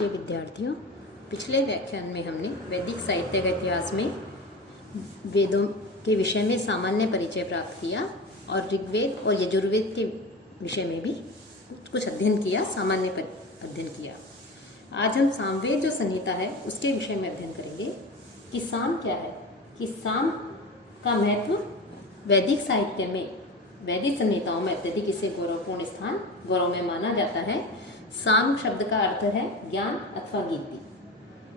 प्रिय विद्यार्थियों, पिछले व्याख्यान में हमने वैदिक साहित्य का इतिहास में वेदों के विषय में सामान्य परिचय प्राप्त किया और ऋग्वेद और यजुर्वेद के विषय में भी कुछ अध्ययन किया, सामान्य अध्ययन किया। आज हम सामवेद जो संहिता है उसके विषय में अध्ययन करेंगे कि साम क्या है, कि साम का महत्व वैदिक साहित्य में, वैदिक संहिताओं में अत्यधिक इसे गौरवपूर्ण स्थान गौरव में माना जाता है। साम शब्द का अर्थ है ज्ञान अथवा गीति,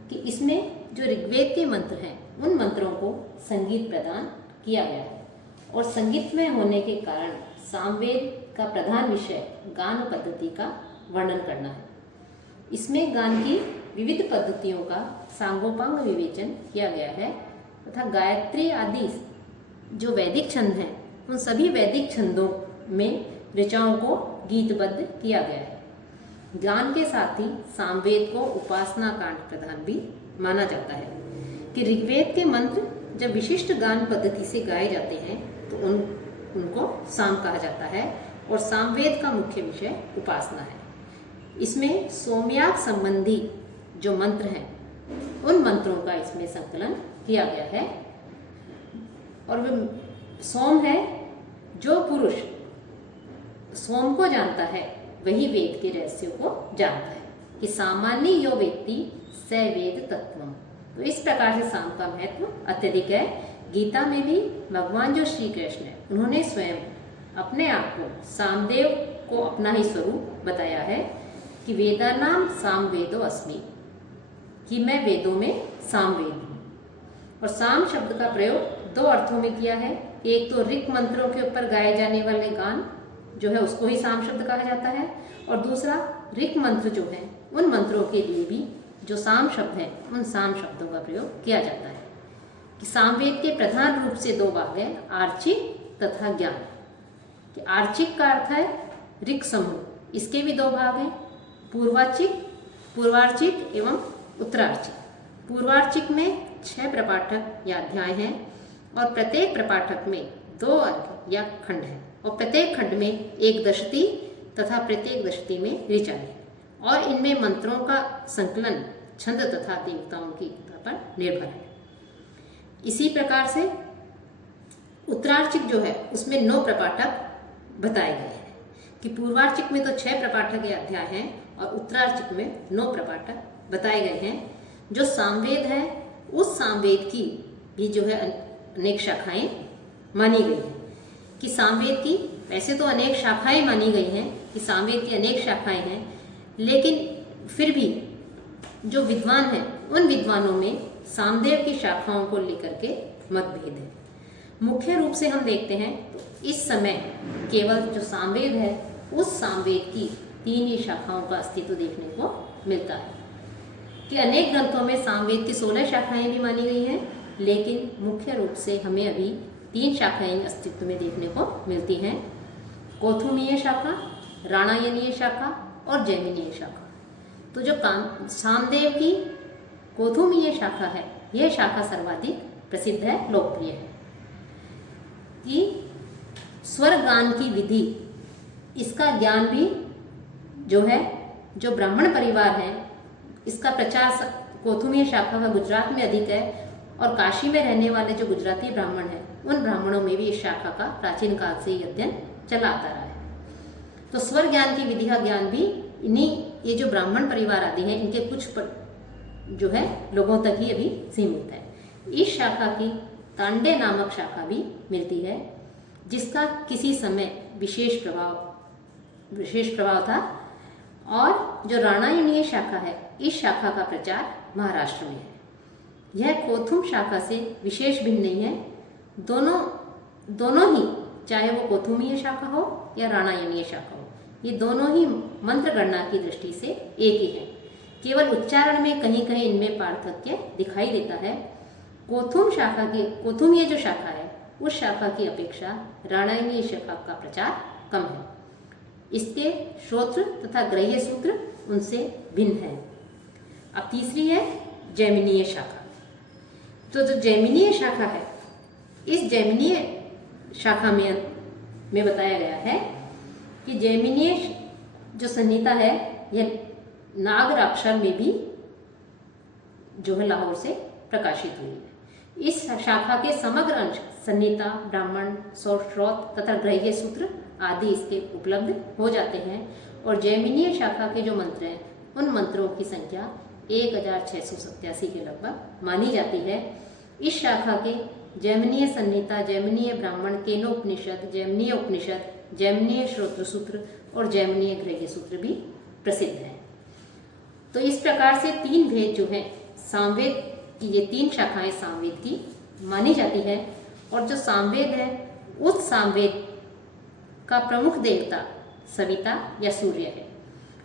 कि इसमें जो ऋग्वेद के मंत्र हैं उन मंत्रों को संगीत प्रदान किया गया है और संगीत में होने के कारण सामवेद का प्रधान विषय गान पद्धति का वर्णन करना है। इसमें गान की विविध पद्धतियों का सांगोपांग विवेचन किया गया है तथा गायत्री आदि जो वैदिक छंद हैं उन सभी वैदिक छंदों में ऋचाओं को गीतबद्ध किया गया है। गान के साथ ही सामवेद को उपासना कांड प्रधान भी माना जाता है कि ऋग्वेद के मंत्र जब विशिष्ट गान पद्धति से गाए जाते हैं तो उनको साम कहा जाता है और सामवेद का मुख्य विषय उपासना है। इसमें सोमयाग संबंधी जो मंत्र हैं उन मंत्रों का इसमें संकलन किया गया है और वे सोम है, जो पुरुष सोम को जानता है वही वेद के रहस्यों को जानता है, कि सामान्य यो व्यक्ति स वेद तत्वम। तो इस प्रकार से साम का महत्व अत्यधिक है। गीता में भी भगवान जो श्री कृष्ण है उन्होंने स्वयं अपने आप को सामदेव को अपना ही स्वरूप बताया है कि वेदानाम साम वेदो अस्मि, कि मैं वेदों में सामवेद हूँ। और साम शब्द का प्रयोग दो अर्थों में किया है। एक तो ऋक मंत्रों के ऊपर गाए जाने वाले गान जो है उसको ही साम शब्द कहा जाता है और दूसरा ऋक मंत्र जो है उन मंत्रों के लिए भी जो साम शब्द हैं उन साम शब्दों का प्रयोग किया जाता है। कि सामवेद के प्रधान रूप से दो भाग है, आर्चिक तथा ज्ञान। कि आर्चिक का अर्थ है ऋक समूह, इसके भी दो भाग हैं, पूर्वार्चिक एवं उत्तरार्चिक। पूर्वार्चिक में 6 प्रपाठक या अध्याय हैं और प्रत्येक प्रपाठक में 2 अर्घ या खंड है और प्रत्येक खंड में एक दशती तथा प्रत्येक दशती में ऋचा है और इनमें मंत्रों का संकलन छंद तथा देवताओं की एकता पर निर्भर है। इसी प्रकार से उत्तरार्चिक जो है उसमें 9 प्रपाठक बताए गए हैं। कि पूर्वार्चिक में तो 6 प्रपाठक या अध्याय हैं और उत्तरार्चिक में 9 प्रपाठक बताए गए हैं। जो सामवेद है उस सामवेद की भी जो है अनेक शाखाएं मानी गई हैं। कि सामवेद की वैसे तो अनेक शाखाएं मानी गई हैं, कि सामवेद की अनेक शाखाएं हैं, लेकिन फिर भी जो विद्वान हैं उन विद्वानों में सामदेव की शाखाओं को लेकर के मतभेद है। मुख्य रूप से हम देखते हैं तो इस समय केवल जो सामवेद है उस सामवेद की 3 ही शाखाओं का अस्तित्व देखने को मिलता है। कि अनेक ग्रंथों में सामवेद की 16 शाखाएं भी मानी गई हैं, लेकिन मुख्य रूप से हमें अभी 3 शाखाएं अस्तित्व में देखने को मिलती हैं, कौथुमीय शाखा, राणायनीय शाखा और जैमिनीय शाखा। तो जो सामदेव की कौथुमीय शाखा है यह शाखा सर्वाधिक प्रसिद्ध है, लोकप्रिय है। कि स्वर गान की विधि, इसका ज्ञान भी जो है जो ब्राह्मण परिवार है इसका प्रचार कौथुमीय शाखा का गुजरात में अधिक है और काशी में रहने वाले जो गुजराती ब्राह्मण हैं उन ब्राह्मणों में भी इस शाखा का प्राचीन काल से ही अध्ययन चला आता रहा है। तो स्वर ज्ञान की विधि का ज्ञान भी इन्हीं ये जो ब्राह्मण परिवार आदि हैं इनके कुछ जो है लोगों तक ही अभी सीमित है। इस शाखा की तांडे नामक शाखा भी मिलती है जिसका किसी समय विशेष प्रभाव था। और जो राणायनीय शाखा है इस शाखा का प्रचार महाराष्ट्र में है। यह कौथुम शाखा से विशेष भिन्न नहीं है, दोनों ही, चाहे वो कौथुमीय शाखा हो या राणायनीय शाखा हो, ये दोनों ही मंत्र गणना की दृष्टि से एक ही है। केवल उच्चारण में कहीं कहीं इनमें पार्थक्य दिखाई देता है। कौथुमीय जो शाखा है उस शाखा की अपेक्षा राणायनीय शाखा का प्रचार कम है। इसके श्रोत्र तथा ग्रह्य सूत्र उनसे भिन्न है। अब तीसरी है जैमिनीय शाखा। तो जो जैमिनीय शाखा है इस जैमिनीय शाखा में बताया गया है कि जैमिनीय जो संहिता है यह नागराक्षर में भी जो है लाहौर से प्रकाशित हुई है। इस शाखा के समग्र अंश संहिता, ब्राह्मण, श्रोत तथा ग्रह्य सूत्र आदि इसके उपलब्ध हो जाते हैं। और जैमिनीय शाखा के जो मंत्र हैं उन मंत्रों की संख्या 1687 के लगभग मानी जाती है। इस शाखा के जैमिनीय संहिता, जैमिनीय ब्राह्मण, केनोपनिषद, जैमिनीय उपनिषद, जैमिनीय श्रोत्र सूत्र और जैमिनीय ग्रह्य सूत्र भी प्रसिद्ध हैं। तो इस प्रकार से तीन भेद जो हैं सामवेद की, ये तीन शाखाएं सामवेद की मानी जाती है। और जो सामवेद है उस सामवेद का प्रमुख देवता सविता या सूर्य है,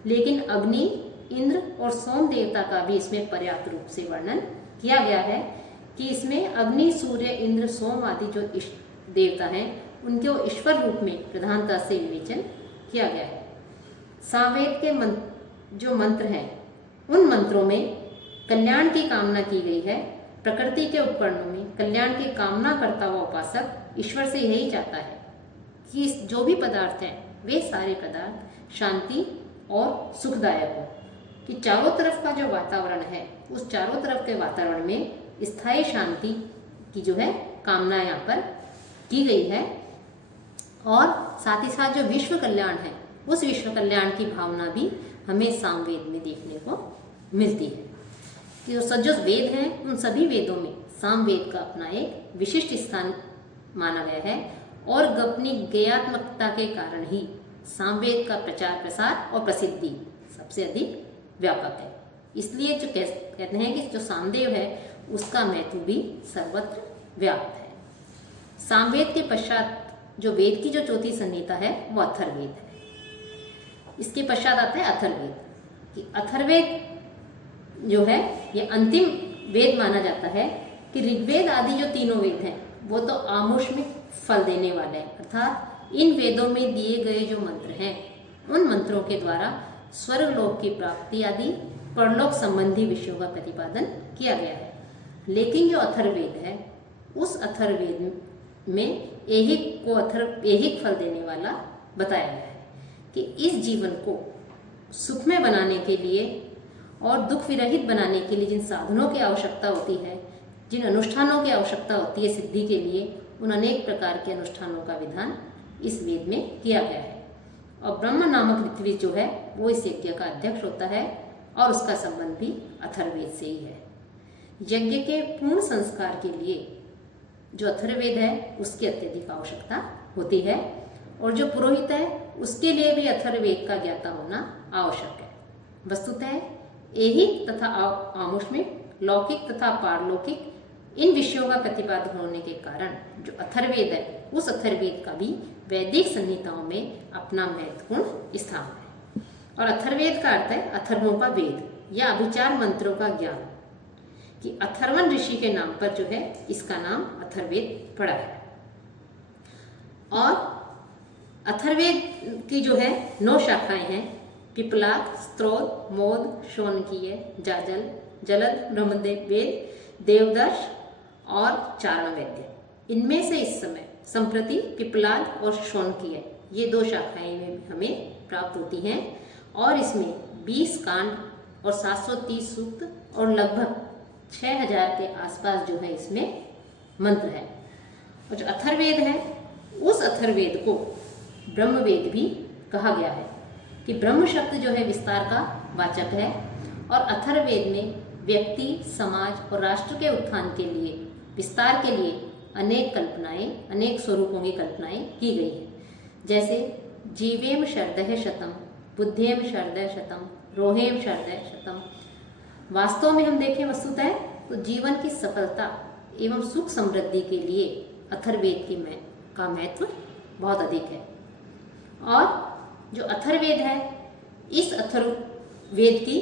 लेकिन अग्नि, इंद्र और सोम देवता का भी इसमें पर्याप्त रूप से वर्णन किया गया है कि इसमें अग्नि, सूर्य, इंद्र, सोम आदि जो देवता हैं उनको ईश्वर रूप में प्रधानता से विवेचन किया गया है। सामवेद के जो मंत्र हैं उन मंत्रों में कल्याण की कामना की गई है। प्रकृति के उपकरणों में कल्याण की कामना करता हुआ उपासक ईश्वर से यही चाहता है कि जो भी पदार्थ हैं वे सारे पदार्थ शांति और सुखदायक हो, कि चारों तरफ का जो वातावरण है उस चारों तरफ के वातावरण में स्थायी शांति की जो है कामना यहाँ पर की गई है। और साथ ही साथ जो विश्व कल्याण है उस विश्व कल्याण की भावना भी हमें सामवेद में देखने को मिलती है। कि जो वेद हैं उन सभी वेदों में सामवेद का अपना एक विशिष्ट स्थान माना गया है और अपनी ज्ञेयात्मकता के कारण ही सामवेद का प्रचार प्रसार और प्रसिद्धि सबसे अधिक व्यापक है। इसलिए जो कहते हैं कि जो सामवेद है उसका महत्व भी सर्वत्र व्याप्त है। सामवेद के पश्चात जो वेद की जो चौथी संहिता है वो अथर्ववेद है। इसके पश्चात आता है अथर्ववेद। कि अथर्ववेद जो है ये अंतिम वेद माना जाता है कि ऋग्वेद आदि जो तीनों वेद हैं वो तो आमुष्मिक फल देने वाले हैं, अर्थात इन वेदों में दिए गए जो मंत्र हैं उन मंत्रों के द्वारा स्वर्गलोक की प्राप्ति आदि परलोक संबंधी विषयों का प्रतिपादन किया गया है। लेकिन जो अथर्ववेद है उस अथर्ववेद में ऐहिक फल देने वाला बताया गया है कि इस जीवन को सुखमय बनाने के लिए और दुख विरहित बनाने के लिए जिन साधनों की आवश्यकता होती है, जिन अनुष्ठानों की आवश्यकता होती है सिद्धि के लिए, उन अनेक प्रकार के अनुष्ठानों का विधान इस वेद में किया गया है। और ब्रह्म नामक ऋत्विज जो है वो इस यज्ञ का अध्यक्ष होता है और उसका संबंध भी अथर्ववेद से ही है। यज्ञ के पूर्ण संस्कार के लिए जो अथर्ववेद है उसकी अत्यधिक आवश्यकता होती है और जो पुरोहित है उसके लिए भी अथर्ववेद का ज्ञाता होना आवश्यक है। वस्तुतः ऐहिक तथा आमुष्मिक, लौकिक तथा पारलौकिक इन विषयों का प्रतिपादन होने के कारण जो अथर्ववेद है उस अथर्ववेद का भी वैदिक संहिताओं में अपना महत्वपूर्ण स्थान है। और अथर्ववेद का अर्थ है अथर्वों का वेद या अभिचार मंत्रों का ज्ञान, कि अथर्वन ऋषि के नाम पर जो है इसका नाम अथर्ववेद पड़ा है। और अथर्ववेद की जो है 9 शाखाएं हैं, पिपलाद, स्त्रोत, मोद, शौनकीय, जाजल, जलद, ब्रह्मवेद, देवदर्श और चारणवेद्य। इनमें से इस समय संप्रति पिपलाद और शौनकीय ये 2 शाखाएं हमें प्राप्त होती हैं और इसमें 20 कांड और 730 सूक्त और लगभग 6000 के आसपास जो है इसमें मंत्र है। और जो अथर्ववेद है उस अथर्ववेद को ब्रह्मवेद भी कहा गया है कि ब्रह्म शब्द जो है विस्तार का वाचक है और अथर्ववेद में व्यक्ति, समाज और राष्ट्र के उत्थान के लिए, विस्तार के लिए अनेक कल्पनाएं, अनेक स्वरूपों की कल्पनाएं की गई है। जैसे जीवेम शरदः शतम, बुद्धेम शरदः शतम, रोहेम शरदः शतम। वास्तव में हम देखें वस्तुतः तो जीवन की सफलता एवं सुख समृद्धि के लिए अथर्ववेद का महत्व बहुत अधिक है। और जो अथर्ववेद है इस अथर्ववेद की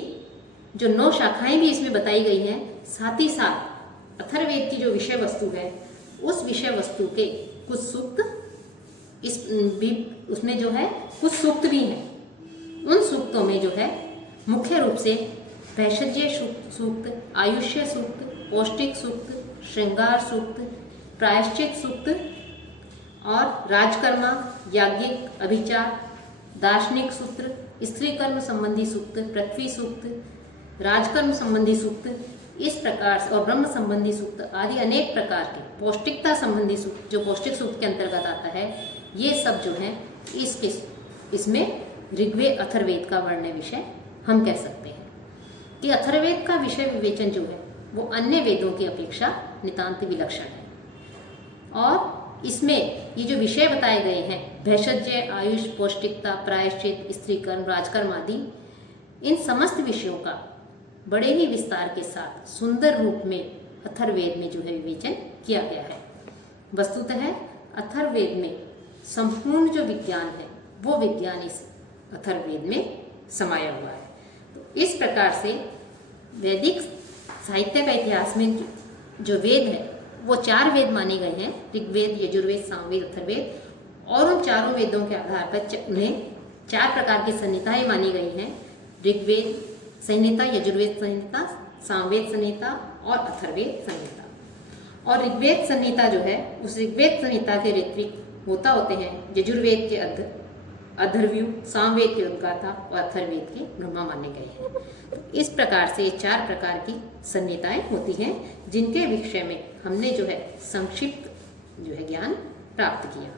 जो 9 शाखाएं भी इसमें बताई गई हैं, साथ ही साथ अथर्ववेद की जो विषय वस्तु है उस विषय वस्तु के कुछ सूक्त उसमें जो है कुछ सूक्त भी हैं। उन सूक्तों में जो है मुख्य रूप से भैषज्य सूक्त, आयुष्य सूक्त, पौष्टिक सूक्त, श्रृंगार सूक्त, प्रायश्चित सूक्त और राजकर्मा, याज्ञिक, अभिचार, दार्शनिक सूत्र स्त्री कर्म संबंधी सूक्त, पृथ्वी सूक्त, राजकर्म संबंधी सूक्त, इस प्रकार से और ब्रह्म संबंधी सूक्त आदि अनेक प्रकार के पौष्टिकता संबंधी सूक्त जो पौष्टिक सूक्त के अंतर्गत आता है, ये सब जो है इसमें ऋग्वेद अथर्ववेद का वर्ण्य विषय हम कह सकते हैं कि अथर्ववेद का विषय विवेचन जो है वो अन्य वेदों की अपेक्षा नितांत विलक्षण है। और इसमें ये जो विषय बताए गए हैं भेषज्य, आयुष, पौष्टिकता, प्रायश्चित, स्त्री कर्म, राजकर्म आदि, इन समस्त विषयों का बड़े ही विस्तार के साथ सुंदर रूप में अथर्ववेद में जो है विवेचन किया गया है। वस्तुतः अथर्ववेद में संपूर्ण जो विज्ञान है वो विज्ञान इस अथर्ववेद में समाया हुआ है। तो इस प्रकार से वैदिक साहित्य का इतिहास में जो वेद है वो 4 वेद माने गए हैं, ऋग्वेद, यजुर्वेद, सामवेद, अथर्ववेद। और उन चारों वेदों के आधार पर उन्हें 4 प्रकार की संहिताएं मानी गई हैं, ऋग्वेद संहिता, यजुर्वेद संहिता, सामवेद संहिता और अथर्ववेद संहिता। और ऋग्वेद संहिता जो है उस ऋग्वेद संहिता के ऋत्विक होता होते हैं यजुर्वेद के अथर्वयु, सामवेद के उद्गाता और अथर्ववेद के ब्रह्मा माने गए हैं। तो इस प्रकार से 4 प्रकार की संहिताएं होती हैं जिनके विषय में हमने जो है संक्षिप्त जो है ज्ञान प्राप्त किया।